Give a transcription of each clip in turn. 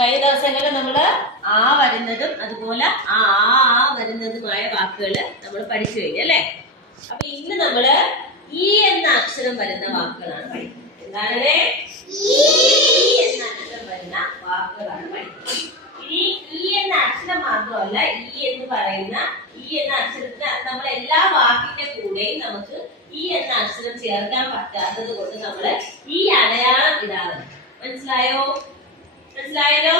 കഴിഞ്ഞ ദിവസങ്ങളിൽ നമ്മള് ആ വരുന്നതും അതുപോലെ ആ വരുന്നതുമായ വാക്കുകൾ നമ്മൾ പഠിച്ചു കഴിഞ്ഞു അല്ലെ. അപ്പൊ ഇന്ന് നമ്മള് ഈ എന്ന അക്ഷരം വരുന്ന വാക്കുകളാണ് പഠിക്കുന്നത്. എന്താണ് ഈ എന്ന അക്ഷരം വരുന്ന വാക്കുകളാണ് പഠിക്കുന്നത്. ഇനി ഈ എന്ന അക്ഷരം മാത്രമല്ല, ഈ എന്ന് പറയുന്ന ഈ എന്ന അക്ഷരത്തിന് നമ്മൾ എല്ലാ വാക്കിന്റെ കൂടെയും നമുക്ക് ഈ എന്ന അക്ഷരം ചേർക്കാൻ പറ്റാത്തത് കൊണ്ട് നമ്മള് ഈ അടയാളം ഇടാറുണ്ട്. മനസ്സിലായോ? മനസ്സിലായല്ലോ?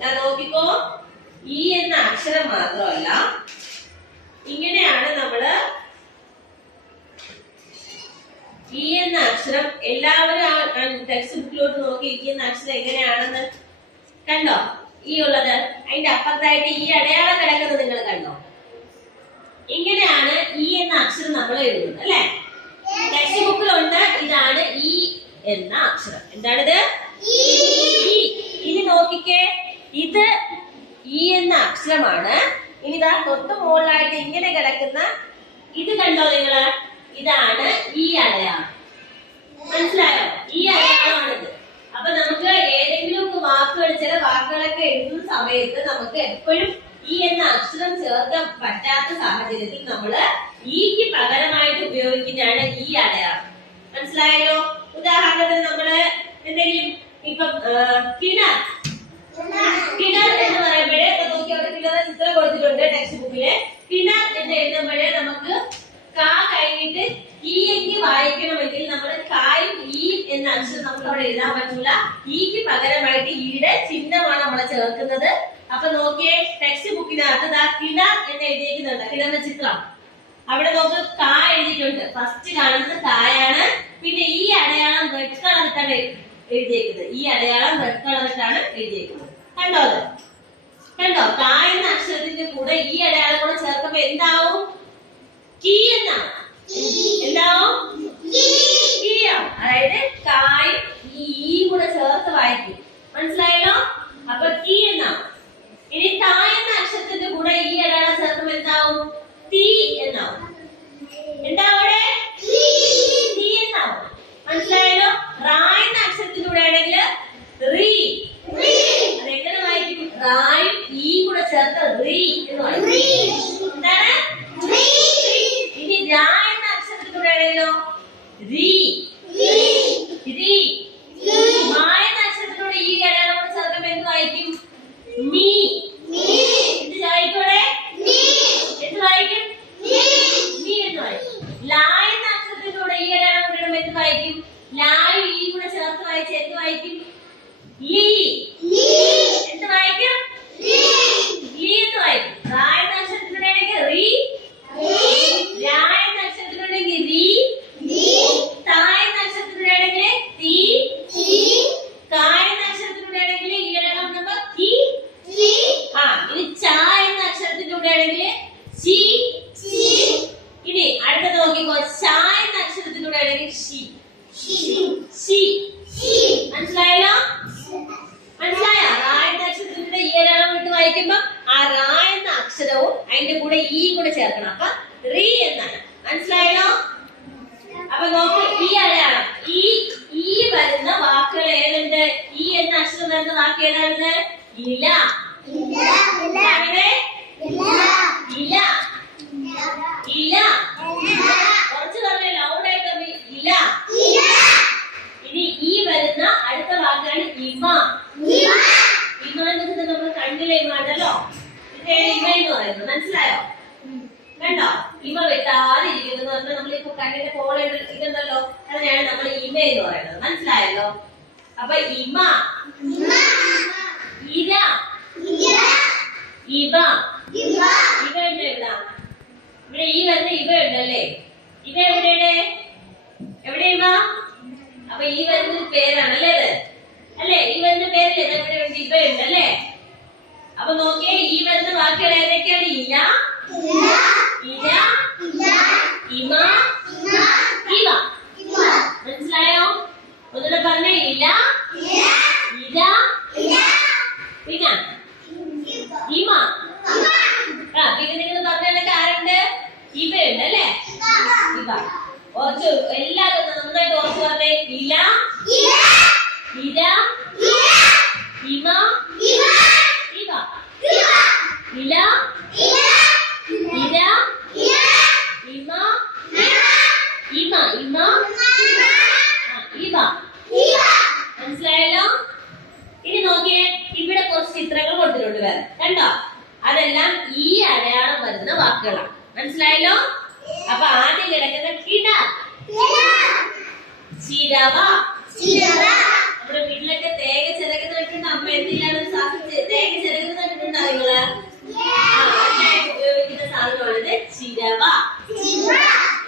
ഞാൻ നോക്കിക്കോ, ഈ എന്ന അക്ഷരം മാത്രമല്ല, ഇങ്ങനെയാണ് നമ്മള് ഈ എന്ന അക്ഷരം എല്ലാവരും ടെക്സ്റ്റ് ബുക്കിലോട്ട് നോക്കി ഈ എന്ന അക്ഷരം എങ്ങനെയാണെന്ന് കണ്ടോ? ഈ ഉള്ളത് അതിന്റെ അപ്പുറത്തായിട്ട് ഈ അടയാളം കിടക്കുന്നത് നിങ്ങൾ കണ്ടോ? ഇങ്ങനെയാണ് ഈ എന്ന അക്ഷരം നമ്മൾ എഴുതുന്നത് അല്ലെ. ടെക്സ്റ്റ് ബുക്കിലുണ്ട് ഇതാണ് ഈ എന്ന അക്ഷരം. എന്താണിത്? ഇനി നോക്കിക്കേ, ഇത് ഈ എന്ന അക്ഷരമാണ്. ഇനി ഇതാ തൊട്ട് മുകളിലായിട്ട് ഇങ്ങനെ കിടക്കുന്ന ഇത് കണ്ടോ നിങ്ങള്? ഇതാണ് ഈ അടയാളം. മനസ്സിലായോ? ഈ അടയാളമാണിത്. അപ്പൊ നമുക്ക് ഏതെങ്കിലും വാക്കുകൾ, ചില വാക്കുകളൊക്കെ എഴുതുന്ന സമയത്ത് നമുക്ക് എപ്പോഴും ഈ എന്ന അക്ഷരം ചേർക്കാൻ പറ്റാത്ത സാഹചര്യത്തിൽ നമ്മള് ഈക്ക് പകരമായിട്ട് ഉപയോഗിക്കുന്നതാണ് ഈ അടയാളം. മനസ്സിലായല്ലോ? ഉദാഹരണത്തിന് നമ്മള് എന്തെങ്കിലും ഇപ്പം കിണർ എന്ന് പറയുമ്പോഴേ നോക്കി അവിടെ കിണർ ചിത്രം കൊടുത്തിട്ടുണ്ട് ടെക്സ്റ്റ് ബുക്കില്. കിണർ എന്ന് എഴുതുമ്പോഴേ നമുക്ക് കാ കഴിഞ്ഞിട്ട് ഈക്ക് വായിക്കണമെങ്കിൽ നമ്മൾ കായും ഈ എന്ന അക്ഷരം നമുക്ക് അവിടെ എഴുതാൻ പറ്റൂല. ഈക്ക് പകരമായിട്ട് ഈയുടെ ചിഹ്നമാണ് നമ്മളെ ചേർക്കുന്നത്. അപ്പൊ നോക്കിയേ, ടെക്സ്റ്റ് ബുക്കിനകത്ത് കിണർ എന്ന് എഴുതിയിരിക്കുന്നുണ്ട്. കിണറിന്റെ ചിത്രം അവിടെ നോക്ക്, കാ എഴുതിയിട്ടുണ്ട്. ഫസ്റ്റ് കാണുന്നത് കായാണ്. പിന്നെ ഈ അടയാളം റെഡ് കളറിട്ടാണ് എഴുതിയേക്കുന്നത്. ഈ അടയാളം റെഡ് കളറിട്ടാണ് എഴുതിയേക്കുന്നത്. കണ്ടോ? അത് കണ്ടോ? കാ എന്ന അക്ഷരത്തിന്റെ കൂടെ ഈ അടയാളം കൂടെ ചേർക്കുമ്പോ എന്താവും? കീ എന്നാവും. എന്താവും? കീയാവും. അതായത് കായും ഈ കൂടെ ചേർത്ത് വായിക്കും. മനസ്സിലായല്ലോ? അപ്പൊ കീ എന്നാവും. ഇനി കാ എന്ന അക്ഷരത്തിന്റെ കൂടെ ഈ അടയാളം ചേർക്കുമ്പോ എന്താവും? തീ എന്നാവും. എന്താവും അവിടെ? തീ എന്നാവും. മനസ്സിലായല്ലോ? റാ എന്ന അക്ഷരത്തിന്റെ കൂടെ ആണെങ്കിൽ റീ. അതെങ്ങനെ വായിക്കും? റായും ഈ കൂടെ ചേർത്ത് റീ എന്ന് വായിക്കും. എന്താണ്? ഇനി രാ എന്ന അക്ഷരത്തിന്റെ കൂടെ ആണെങ്കിലോ രീ. മാ എന്ന അക്ഷരത്തിലൂടെ ഈ അടയാളം കൂടെ ചേർക്കുമ്പോ എന്ത് വായിക്കും? മീ. എന്ത് വായിക്കൂടെ? എന്ത് വായിക്കും? മീ എന്ന് വായിക്കും. ലാ എന്ന അക്ഷരത്തിലൂടെ ഈ അടയാളം കൂടെ എന്ത് വായിക്കും? ലായും ഈ കൂടെ ചേർത്ത് വായിച്ച് എന്ത് വായിക്കും? ലീ. എന്ത് വായിക്കും? ലീ എന്ന് വായിക്കും. റാ എന്ന അക്ഷരത്തിലൂടെ ആണെങ്കിൽ റീ. രാ എന്ന അക്ഷരത്തിലുണ്ടെങ്കിൽ രീ. താ എന്ന അക്ഷരത്തിലൂടെ ആണെങ്കിൽ തീ. കാ എന്ന അക്ഷരത്തിലൂടെ ആണെങ്കിൽ ഈ അടയാളം നമ്മൾ കി. ഇനി ചാ എന്ന അക്ഷരത്തിലൂടെ ആണെങ്കിൽ ചി. ഇനി അടുത്തത് നോക്കിക്കോ, ചാ എന്ന അക്ഷരത്തിലൂടെ ആണെങ്കിൽ ഷി. മനസ്സിലായല്ലോ? മനസ്സിലായോ? റാ എന്ന അക്ഷരത്തിലൂടെ ഈ അടയാളം വിട്ട് വായിക്കുമ്പോ ആ റാ എന്ന അക്ഷരവും അതിന്റെ കൂടെ ഈ കൂടെ ചേർക്കണം. അപ്പൊ റീ എന്നാണ്. മനസ്സിലായല്ലോ? അപ്പൊ നോക്ക്, ഈ അടയാളം ഈ വരുന്ന വാക്കുകൾ ഏതുണ്ട്? ഈ എന്ന അക്ഷരം വരുന്ന വാക്ക് ഏതാണ്? ഇല. ഇല. ഇല. കുറച്ച് പറഞ്ഞ ലൗഡായിട്ട് ഇല. ഇനി ഈ വരുന്ന അടുത്ത വാക്കാണ് ഇമ. ഇമ എന്ന് വെച്ചാൽ നമ്മൾ കണ്ണിലെ ഇമ ഉണ്ടല്ലോ, ഇതാണ് ഇമ എന്ന് പറയുന്നത്. മനസ്സിലായോ? കണ്ടോ? ഇമ വെട്ടാതെ ഇരിക്കുന്നത് പറഞ്ഞാൽ നമ്മളിപ്പോ കണ്ണിന്റെ കോള ഇതുണ്ടല്ലോ, അതിനാണ് നമ്മൾ ഇമ എന്ന് പറയുന്നത്. മനസ്സിലായല്ലോ? അപ്പൊ ഇമ, ഇര, ഇവ. ഇവ ഉണ്ട് എവിടാ? ഇവിടെ ഈ വരുന്ന ഇവ ഉണ്ടല്ലേ. ഇവ എവിടെയാണ്? എവിടെ ഇവ? അപ്പൊ ഈ വരുന്ന പേരാണല്ലേ ഇത്, അല്ലേ? ഈ വരുന്ന പേരല്ലേ ഇവിടെ ഉണ്ട്, ഇവ ഉണ്ടല്ലേ. അപ്പൊ നോക്കിയേ, ഈ വരുന്ന വാക്കുകൾ ഏതൊക്കെയാണ്? ഇല, ഇര, ഇമ, ഇവ. മനസ്സിലായോ? ഒന്നുകൂടെ പറഞ്ഞ ഇല, ഇര, പിന്നെ ഇമ. പിന്നെ നിങ്ങൾ പറഞ്ഞ ആരുണ്ട്? ഇവ ഉണ്ട് അല്ലേ? ഇവ. കുറച്ച് എല്ലാവരും നന്നായിട്ട് ഓർത്ത് പറഞ്ഞേ. ഇല, ഇര, ഇമ, ഇവ ഇല ഇര ഇമ ഇമ ഇമ ഇവ. മനസ്സിലായല്ലോ? ഇനി നോക്കിയേ, ഇവിടെ കുറച്ച് ചിത്രങ്ങൾ കൊടുത്തിട്ടുണ്ട് വേറെ, കണ്ടോ? അതെല്ലാം ഈ അടയാളം വരുന്ന വാക്കുകളാണ്. മനസ്സിലായല്ലോ? അപ്പൊ ആദ്യം കിടക്കുന്ന കിട, ചിരവ. നമ്മുടെ വീട്ടിലൊക്കെ തേങ്ങ ചിരകുന്നിട്ടുണ്ട്. അമ്മ എന്തിലാണ് തേങ്ങ ചിരകുന്നിട്ടുണ്ടോ നിങ്ങള്? അതിനായിട്ട് ഉപയോഗിക്കുന്ന സാധനമാണിത് ചിരവ.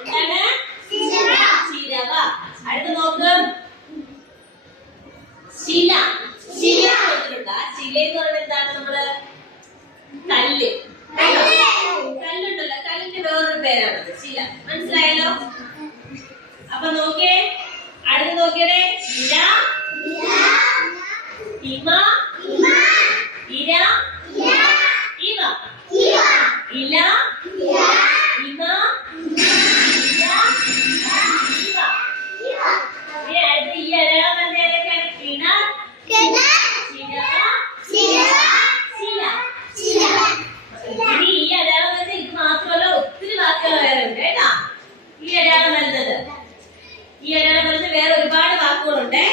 എന്താണ്? ചിരവ. അടുത്ത് നോക്ക്, ശില. ശില കൊടുത്തിട്ടുണ്ട്. ആ ശില എന്ന് പറയുന്നത് എന്താണ്? നമ്മള് കല്ല്, കല്ലുണ്ടല്ലോ, കല്ലിന്റെ വേറൊരു പേരാണത് ശില. മനസ്സിലായല്ലോ? അപ്പൊ നോക്കിയേ, അടുത്ത് നോക്കിയേ, ഇര ഇമ ഇര ഇവ ഇല ഇമ ഇര ഇവ. ഇനി അടുത്ത് ഈ അടയാളം വരുന്ന ഏതൊക്കെയാണ്? കിണർ, ശില. ഇനി ഈ അടയാളം വരുന്ന ഇത് മാത്രമല്ല, ഒത്തിരി വാക്കുകൾ വേറെ ഉണ്ട് കേട്ടാ. ഈ അടയാളം വരുന്നത്, ഈ അടയാളം വരുന്ന വേറെ ഒരുപാട് വാക്കുകളുണ്ട്.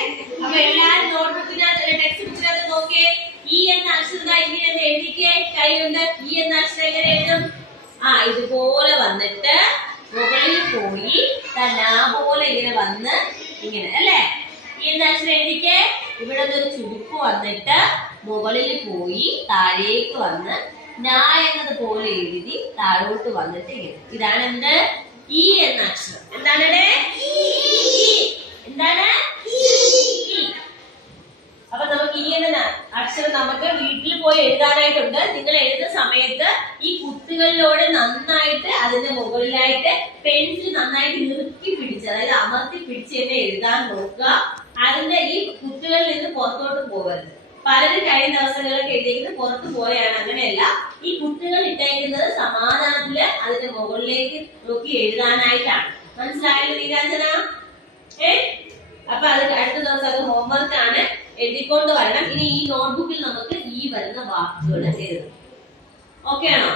അപ്പൊ എല്ലാരും നോട്ട്ബുക്കിനകത്ത് ടെക്സ്റ്റ് ബുക്കിനകത്ത് നോക്കിയേ, ഈ എന്ന അക്ഷരം ഇങ്ങനെ എഴുതിക്കേ. കൈയുണ്ട്. ഈ എന്ന അക്ഷരം എങ്ങനെ എഴുതും? ഇതുപോലെ വന്നിട്ട് മുകളിൽ പോയി തന്നാ പോലെ ഇങ്ങനെ വന്ന് ഇങ്ങനെ, അല്ലേ? ഈ എന്ന അക്ഷരം എഴുതിക്കേ. ഇവിടെ ഒരു ചുരുക്ക് വന്നിട്ട് മുകളിൽ പോയി താഴേക്ക് വന്ന് നാ എന്നത് പോലെ എഴുതി താഴോട്ട് വന്നിട്ട് ഇങ്ങനെ. ഇതാണ് എന്ത്? ഈ എന്ന അക്ഷരം. എന്താണ്? എന്താണ്? അപ്പൊ നമുക്ക് ഈ എന്ന അക്ഷരം നമുക്ക് വീട്ടിൽ പോയി എഴുതാനായിട്ടുണ്ട്. നിങ്ങൾ എഴുതുന്ന സമയത്ത് ഈ കുത്തുകളിലൂടെ നന്നായിട്ട് അതിന്റെ മുകളിലായിട്ട് പെൻസിൽ നന്നായിട്ട് ഇറുക്കി പിടിച്ച്, അതായത് അമർത്തി പിടിച്ച് തന്നെ എഴുതാൻ നോക്കുക. അതിന്റെ ഈ കുത്തുകളിൽ നിന്ന് പുറത്തോട്ട് പോകരുത്. പലരും കഴിഞ്ഞ ദിവസങ്ങളിലൊക്കെ എഴുതിയിരിക്കുന്നത് പുറത്തു പോയാണ്. അങ്ങനെയല്ല, ഈ കുത്തുകൾ ഇട്ടേക്കുന്നത് സമാധാനത്തില് അതിന്റെ മുകളിലേക്ക് നോക്കി എഴുതാനായിട്ടാണ്. മനസ്സിലായല്ലോ നീരാഞ്ജന? അപ്പൊ അത് അടുത്ത ദിവസം അത് ഹോംവർക്ക് ആണ്, എഴുതിക്കൊണ്ട് വരണം. ഇനി ഈ നോട്ട്ബുക്കിൽ നമുക്ക് ഈ വരുന്ന വാക്കുകൾ എഴുതണം. ഓക്കെ ആണോ?